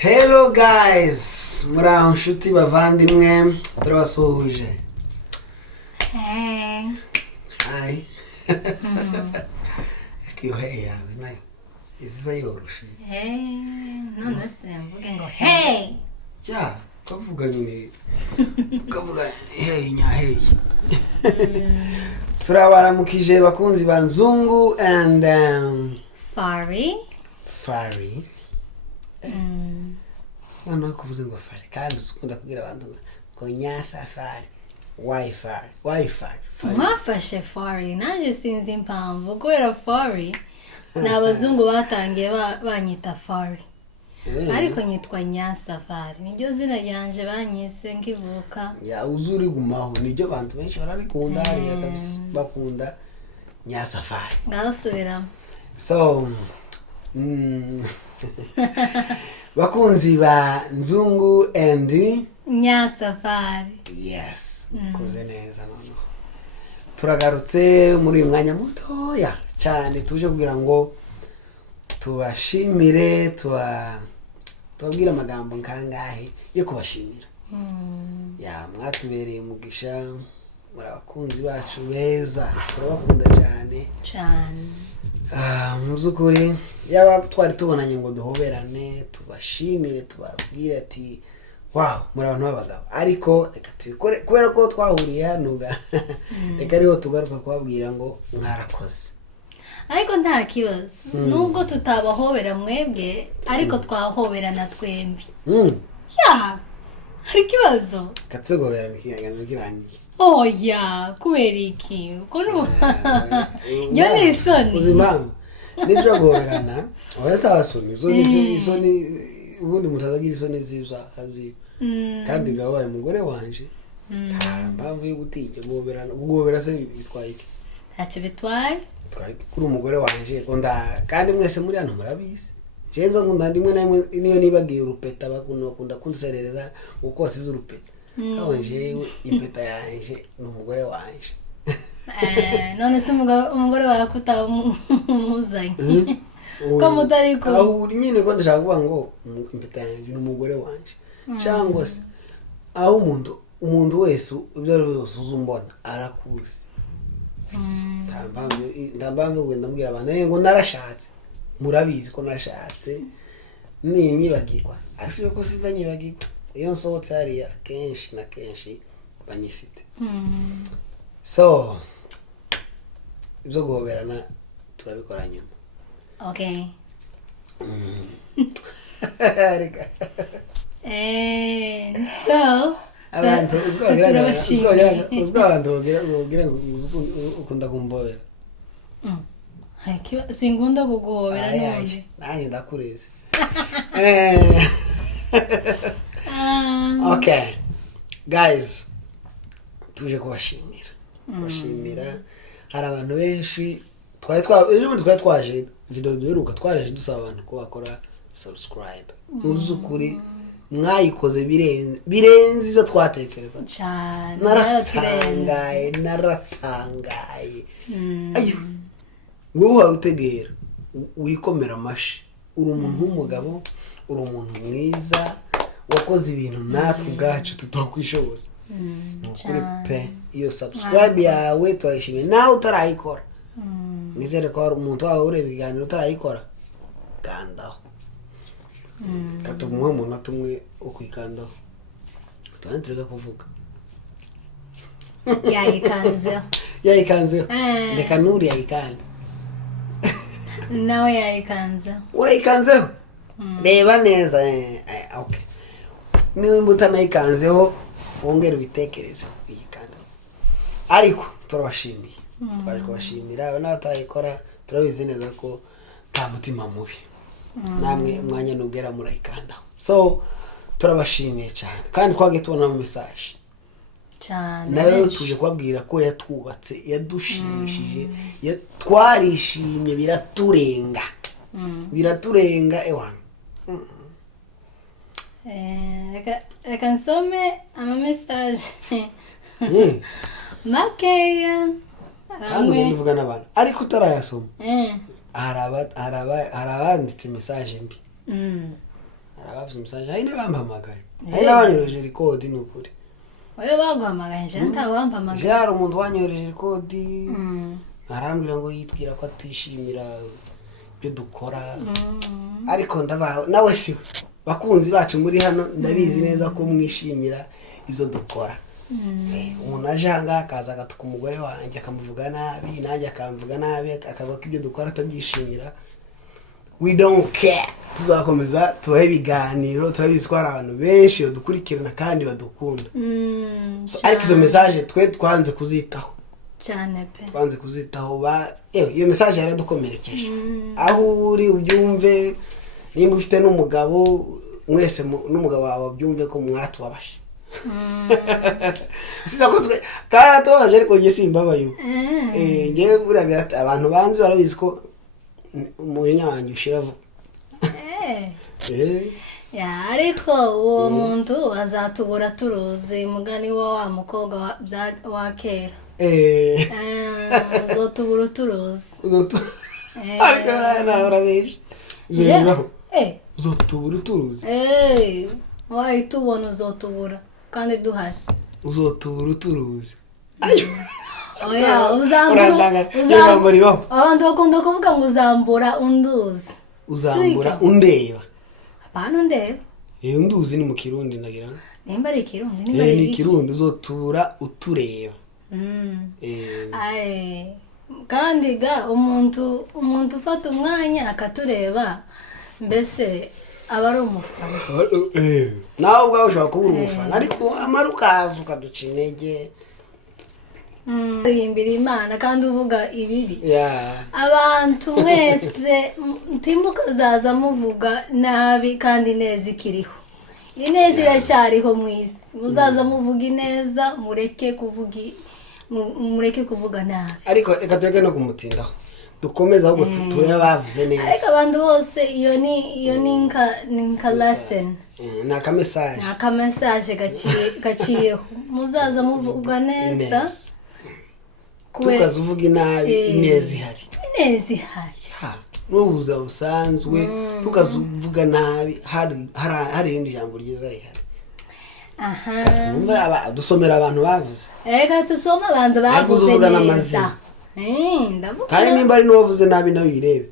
Hello guys, muraho nshuti bavandimwe turabasuhuje. Hey. Hi. Akiyo hey yawe nayo iziza yoroshe. Hey. None se mvuge ngo hey. Ja, kavuga nyine. Kavuga hey nya hey. Turabaramukije bakunzi ba Nzungu and Fari. Fari. None kuvuze ngo Fari kandi ukunda kugira abantu ngo Nyasafari. Wi-Fi. Mwafashe Fari naje sinzi impamvu kubera Fari n'abazungu batangiye banyita Fari. Ariko nyitwa Nyasafari niryo zina ryanje banyise nkivuka. Ya uzuri gumaho niryo abantu benshi barabikunda hariya kabisa bakunda Nyasafari. Ngasubira. So bakunzi ba Nzungu and Nyasafari. Yes, koze neza noneho. Turagarutse muri uyu mwanya mutoya cyane tuje kugira ngo tubashimire tubabwira amagambo nkangahe yo kubashimira. Ya mwatubereye umugisha muri abakunzi bacu beza turabakunda cyane. Muzukuri yaba twari tubonanye ngo duhoberane tubashimire tubabwire ati wow muri abantu b'abagabo ariko reka tubikore kubera ko twahuriye hano reka ariho tugaruka kubabwira ngo mwarakoze. Ariko nta kibazo nubwo tutabahobera mwebwe ariko twahoberana twembi. Ya hari kibazo Katsogobera mikigana kirangiye. Oh ya kubera iki uko yo ni isoni uzimanga nibyo goberana abatasoni isoni ubundi mutazagira isoni zibza abyi kandi gabaye umugore wanje mpamvu yo gutinya gobera se bitwaye iki ntacyo bitwaye kuri umugore wanje ko kandi mwese muri hano murabizi jenza nkunda ndimwe namwe niyo nibagiye urupeta bakunda kunserereza uko wasize urupeta kawanje impeta yanje n'umugore wanje. None se umugore wawe kutamuzanye ko mutari ko aho nyine ko ndashaka kuvuga ngo impeta yanje n'umugore wanje cyangwa se aho umuntu wese ibyo ari byose uzumbona arakuzi. Ndambambe wenda mbwira abantu ngo narashatse murabizi ko nashatse ni nyibagirwa ariko ko siza nyibagirwa iyo nsohotse hariya kenshi na kenshi banyifite. So ibyo guhoberana turabikora nyuma. Okay. So abantu uzwagira ukunda kumbobera. Singunda kuguhobera none. Nanjye ndakureze. Okay. Guys, tuje kubashimira. Bashimira hari abantu benshi twari twaje video duheruka twaje dusaba abantu ko bakora subscribe. Uzukuri mwayikoze birenze ibyo twatekereza cyane. Naratangaye. Ayo. Wowe utegera wikomera amashi. Uri umuntu w'umugabo, uri umuntu mwiza, wakoze ibintu natwe ubwacu tutokwishoboza. Nukuri pe iyo subscribe yawe twayishimiye nawe utarayikora. Nizere ko hari umuntu wawe ureba ibiganiro utarayikora kandaho. Katumuha umuntu atumwe ukwikandaho. Tubanturega kuvuga. Yayikanzeho. Ndeka nuri yayikanda. Nawe yayikanzeho. Urayikanzeho? Reba neza. Okay. Niba utanayikanzeho wongera ubitekereze kuyikanda. Ariko turabashimiye. Twaje kubashimira abana batayikora turabizi neza ko nta mutima mubi. Namwe umwanya nugera murayikandaho. So turabashimiye cyane kandi twage tubona mu message cyane. Nawe tuje kubabwira ko yatwubatse yadushimishije twarishimye biraturenga ewana. Reka nsome ama message makeya kandi ndivuga n'abantu ariko utarayasoma. Harabanditse message mbi. bavuze message hari n'abampamagaye hari n'abanyoreje record n'ukuri oyo baguhamagaye nje ntawampamagaye jara umuntu wanyoreje record arambwira ngo yitwira ko atishimira ibyo dukora ariko nawe si bakunzi bacu muri hano ndabizi neza ko mwishimira izo dukora umuntu aje hanga akaza agatuka umugore wanjye akamuvuga nabi nanjye akamvuga nabi akavuga ko ibyo dukora atabyishimira we don't care tuzakomeza tubahe ibiganiro turabizi ko hari abantu benshi badukurikirana kandi badukunda ariko izo message twe twanze kuzitaho cyane pe twanze kuzitaho iyo message yaradukomerekeje aho uri ubyumve nimba ufite n'umugabo mwese n'umugabo wawe byumve ko mwatubabashe sisa ko twe karatobaje ariko nge simbabayo nge burabira abantu banzi barabizi ko umunya wanjye ushira vuba ya ariko uwo muntu azatubura turuzi mugani wa mukobwa wa kera uzotubura turuzi ariko nawe urabizi uzotubura turuzi wayi tubona uzotubura kandi duhari uzotubura turuzi oya uzambura abantu bakunda kuvuga ngo uzambura unduzi uzambura undeba apana undeba unduzi ni mu kirundi ndagira nimba ari ikirundi nimba ari ikirundi uzotubura utureba kandi ga umuntu ufata umwanya akatureba mbese aba ari umufana nawe ubwawe ushobora kuba uri umufana ariko amara ukaza ukaduca intege imbere Imana kandi uvuga ibibi abantu mwese timbuka zaza muvuga nabi kandi neza ikiriho ineza iracyariho mu isi muzaza muvuga ineza mureke kuvuga nabi ariko reka tureke no kumutindaho dukomeza ahubwo tuye bavuze neza ariko abantu bose iyo ni nka lesson ni akamesaje gaciyeho muzaza muvuga neza tukaza uvuga inabi ineza ihari n'ubuza busanzwe tukaza uvuga nabi hari irindi jambo ryiza rihari dusomera abantu bavuze reka dusome abantu bavuze neza kandi nimba ari n'uwavuze nabi nawe uyirebe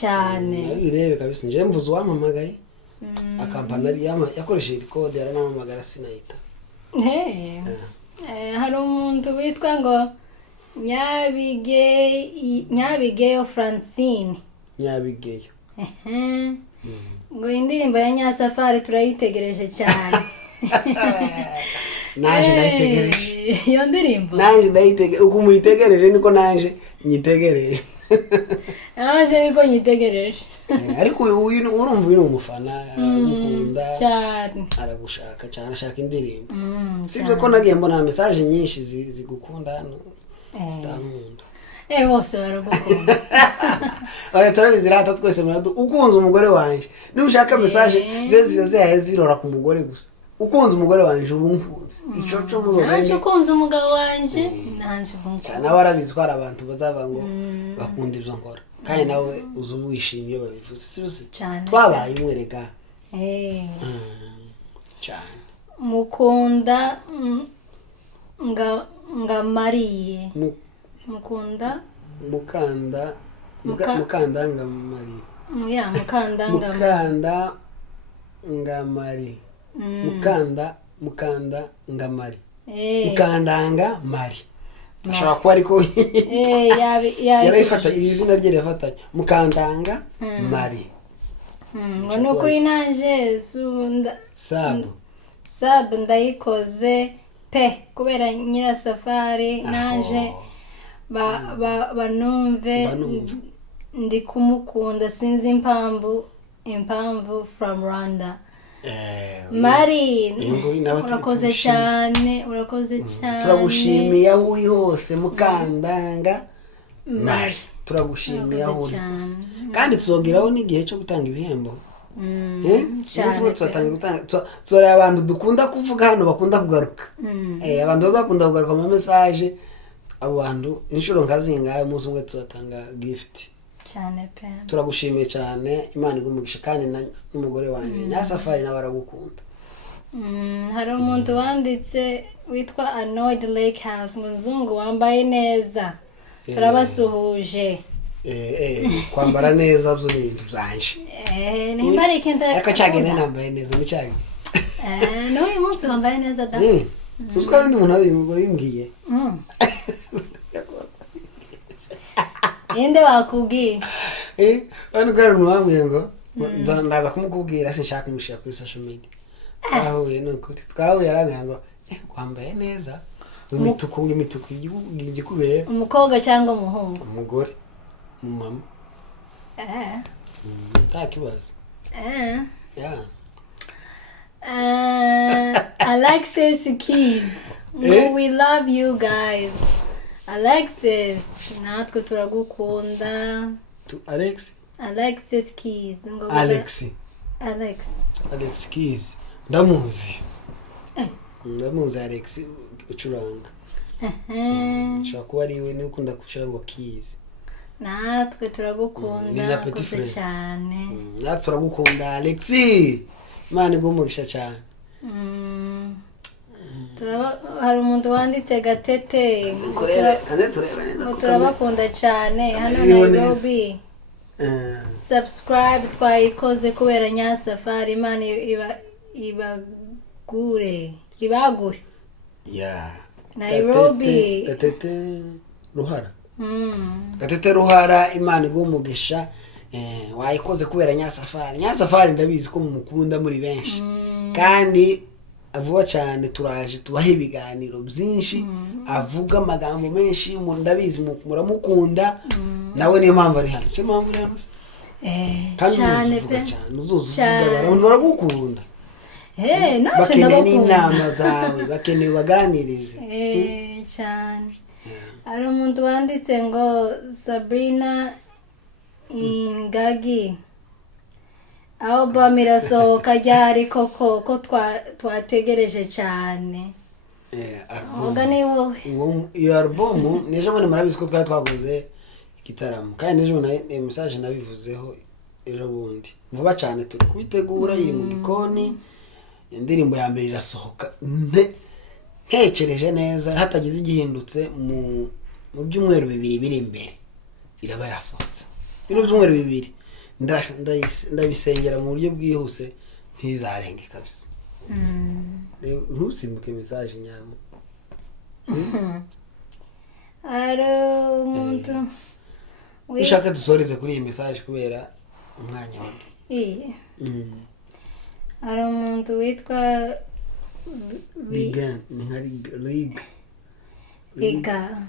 cyane nawe uyirebe kabisa nje mvuze uwampamagaye akampani yakoresheje kode yaranamamagara sinahita hari umuntu witwa ngo Nyabigeyo Francine Nyabigeyo ngo indirimbo ya Nyasafari turayitegereje cyane naje ndayitegereje iyo ndirimbo naje ndayitegereje uko muyitegereje niko naje nyitegereje naje niko nyitegereje ariko uyu urumva uyu umufana ukunda cyane aragushaka cyane ashaka indirimbo sibyo ko nagiye mbona message nyinshi zigukunda hano zitankunda bose baragukunda turabizi rata twese ukunze umugore wanje niba ushaka message ziyahe zirora ku mugore gusa ukunze umugore wanje ubu nkunze icoco mu nanje ukunze umugabo wanje nanje nkunze nawe arabizi ko hari abantu bazava ngo bakunda ibyo nkora kandi nawe uzubu wishimiye babivuze sibose twabaye umwereka cyane mukunda nga Mariye mukanda nga Mariye mukanda nga Mariye mukandanga Mari ashaka ko ariko yarayifata izina rye rifatanye mukandanga Mari no kuri naje sab ndayikoze pe kubera Nyirasafari naje banumve ndi kumukunda sinzi impamvu from Rwanda Mari urakoze cyane turagushimiye aho uri hose mukandanga Mari turagushimiye aho uri hose kandi tuzogeraho n'igihe cyo gutanga ibihembo tuzora abantu dukunda kuvuga hano bakunda kugaruka abantu bazakunda kugaruka mu message abantu inshuro nkazingaye umunsi umwe tuzatanga gift cyane pe turagushimiye cyane Imana igumugisha kandi n'umugore wanjye Nyasafari nawe aragukunda. Hari umuntu wanditse witwa Annoyed Lake House ngo nzungu wambaye neza turabasuhuje. Kwambara neza byo ni ibintu byanje. Nimba ari ikintu ariko cyagene nambaye neza ni cyage. No uyu munsi wambaye neza da. Uziko ndi umuntu abimbwiye. Inde wakubwiye? Bano gara nuwambwiye ngo ndaza kumukubwira sinshaka kumushira kuri social media. Ahuye n'ukuri twahuye yarambwiye ngo kwambaye neza imituku igikubera umukobwa cyangwa umuhungu umugore umama nta kibazo yeah Alexis Keys we love you guys. Alexis natwe turagukunda. Alexis Keys ngo Alex Keys ndamuzi Alex ucuranga kuba ari we niwe ukunda gucura ngo Keys. Natwe turagukunda cyane. Natwe turagukunda Alex, Imana igumugisha cyane. Hari umuntu wanditse Gatete turabakunda cyane hano Nairobi. Subscribe twayikoze kubera Nyasafari, Imana ibagure Nairobi. Gatete Ruhara. Gatete Ruhara, Imana igumugisha wayikoze kubera Nyasafari ndabizi ko mumukunda muri benshi kandi avuga cyane. Turaje tubaha ibiganiro byinshi avuga amagambo menshi ndabizi muramukunda nawe niyo mpamvu ari hano. Se mpamvu ari hano cyane pe uzuzuvuga abantu baragukunda. Bakeneye n'inama zawe bakeneye baganirize cyane. Hari umuntu wanditse ngo Sabrina Ingagi album irasohoka ryari koko ko twategereje cyane. Oga ni wowe iyo album neje mbone murabizi ko twari twaguze igitaramo kandi neje na message nabivuzeho ejo bundi vuba cyane turi kubitegura iri mu gikoni. Indirimbo ya mbere irasohoka ntekereje neza hatagize igihindutse mu byumweru bibiri biri imbere iraba yasohotse. Bino byumweru bibiri ndabisengera mu buryo bwihuse ntizarenge kabisa. Ntusimbuke message nyamo. Umuntu ushaka dusoreze kuri iyi message kubera umwanya wagiye. Hari umuntu witwa Liga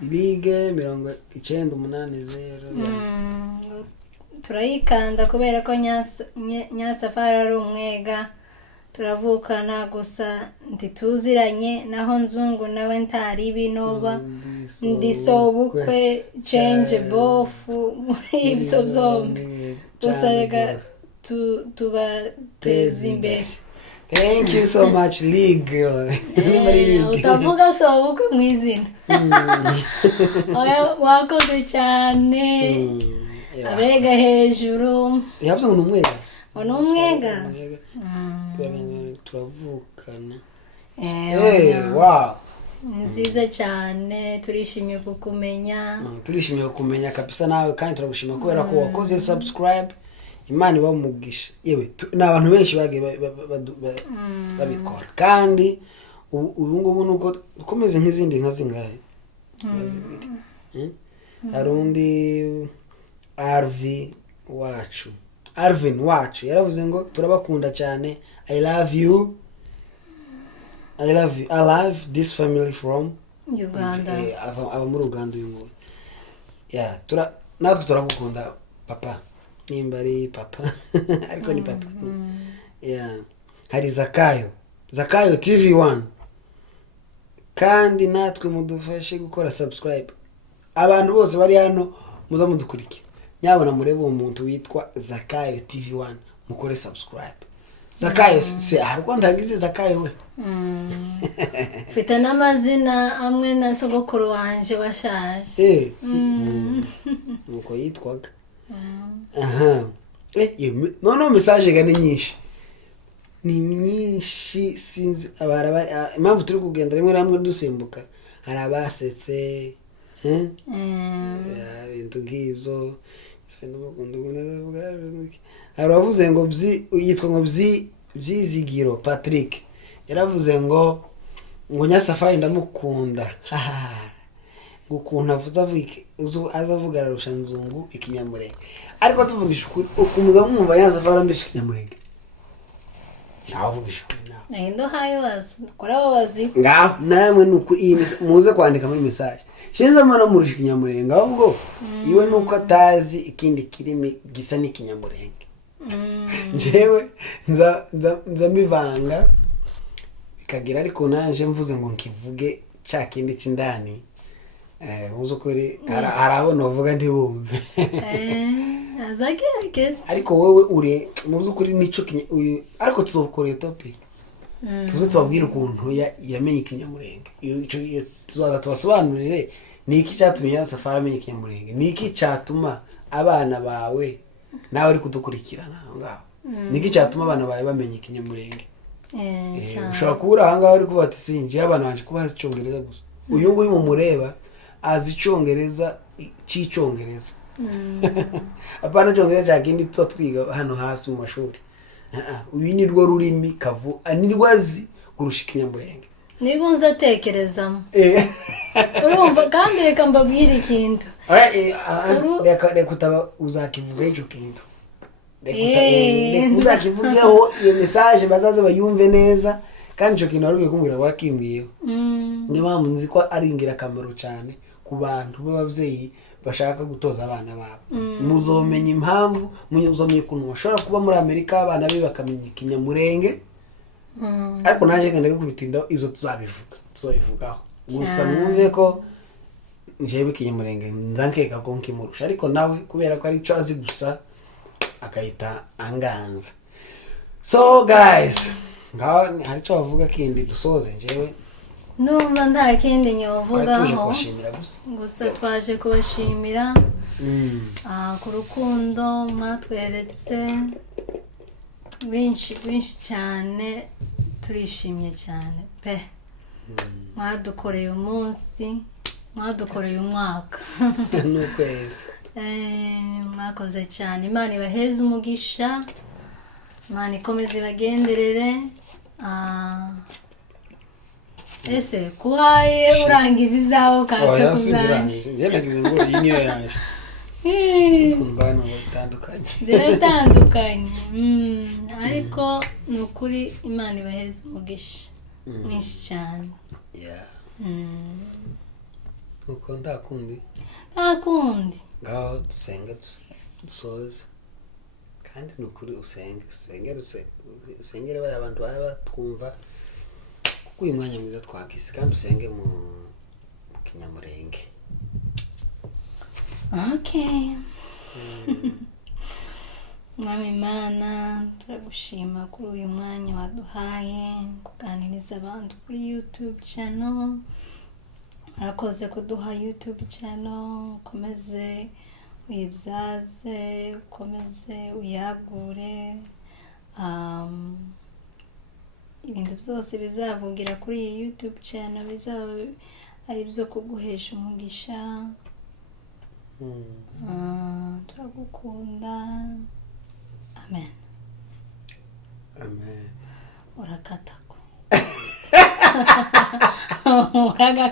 Liga 9080. Turayikanda kubera ko Nyasafari ari umwega turavukana gusa ntituziranye naho nzungu nawe ntari binoba ndisobukwe change bofu muri ibyo byombi gusa reka tubateza imbere. Thank you so much League. Utavuga sobukwe mu izina. Wakoze cyane. Abega hejuru yavuze ngo numwega turavukana. Wow nziza cyane. Turishimye kukumenya kabisa nawe kandi turagushima kubera ko wakoze subscribe. Imana ibumugisha yewe n'abantu benshi bagiye babikora kandi ubu ngubu nuko ukomeze nk'izindi nka zingahe bazibiri. Hari undi Arvin wacu yaravuze ngo turabakunda cyane. I love this family from Uganda. Aba muri Uganda uyu nguyu. Natwe turagukunda papa. Nimba ari papa ariko ni papa. Hari Zakayo TV1 kandi natwe mudufashe gukora subscribe. Abantu bose bari hano muza mudukurike nyabona murebe umuntu witwa Zakayo TV1 mukore subscribe. Zakayo se ariko ndagize Zakayo we mfite n'amazina amwe na sogokuru wanje washaje nuko yitwaga aha noneho message ga ni nyinshi sinzi impamvu turi kugenda rimwe na rimwe dusimbuka hari abasetse ibintu nk'ibyo hari abavuze ngo yitwa ngo byizigiro Patrick yaravuze ngo Nyasafari ndamukunda ngo ukuntu azavuga ararusha nzungu ikinyamurenge ariko tuvugisha ukuri ukumuza mwumva Nyasafari ndusha ikinyamurenge navugisha ndo hayo basi kora babazi ngaho namwe nukuri muze kwandika muri message shinza mwana murusha ikinyamurenge ahubwo iwe nuko atazi ikindi kirimi gisa n'ikinyamurenge njyewe nza mbivanga bikagira ariko naje mvuze ngo nkivuge cya kindi cy'indani muzo kuri arabona uvuga ntibumve azagerageza ariko wowe uri mu by'ukuri nico ariko tuzokoreye topic tuze tubabwira ukuntu yamenye ikinyamurenge iyo tuzaza tubasobanurire niki cyatumye Nyasafari amenya ikinyamurenge niki cyatuma abana bawe nawe uri kudukurikirana ngaho niki cyatuma abana bawe bamenya ikinyamurenge ushobora kubura aha ngaho uri kuvuga ati sinjye abana banje kuba bazi icyongereza gusa uyu nguyu mumureba azi icyongereza cy'icyongereza apana icyongereza cya kindi tuba twiga hano hasi mu mashuri uyu ni rwo rurimi kavu ni rwo azi kurusha ikinyamurenge niba unza atekerezamo urumva kandi reka mbabwire ikintu reka utaba uzakivuga icyo kintu reka uzakivugeho iyo message bazaze bayumve neza kandi icyo kintu warugiye kumbwira wakimbwiyeho niyo mpamvu nzi ko ari ingirakamaro cyane ku bantu b'ababyeyi bashaka gutoza abana babo muzomenya impamvu muzomenya ukuntu bashobora kuba muri Amerika abana be bakamenya ikinyamurenge ariko naje ngenda kubitindaho ibyo tuzabivugaho gusa mwumve ko njyewe ikinyamurenge nzankeka ko nkimurusha ariko nawe kubera ko ari cyo azi gusa akayita anganza. So guys ngaho hari cyo bavuga kindi dusoze njyewe numva nta kindi nyovugaho gusa twaje kubashimira ku rukundo mwatweretse rwinshi cyane turishimye cyane pe mwadukoreye umunsi mwadukoreye umwaka n'ukwezi mwakoze cyane Imana ibaheze umugisha Imana ikomeze ibagenderere ese kuhaye urangiza izawo kaza kuzanje yanagize ngo iyi niyo yaje kumbana zitandukanye ariko nukuri Imana ibaheze umugisha mwinshi cyane uko ndakundi ngaho dusenga dusoze kandi nukuri usengere bari abantu baba twumva kuko uyu mwanya mwiza twakise kandi usenge mu kinyamurenge. Okay. Mwami Imana turagushima kuri uyu mwanya waduhaye kuganiriza abantu kuri YouTube channel. Urakoze kuduha YouTube channel, ukomeze uyibyaze, ukomeze uyagure, ibintu byose bizavugira kuri iyi YouTube channel bizaba ari byo kuguhesha umugisha. Turagukunda. Amen. Urakatako. Uragakata.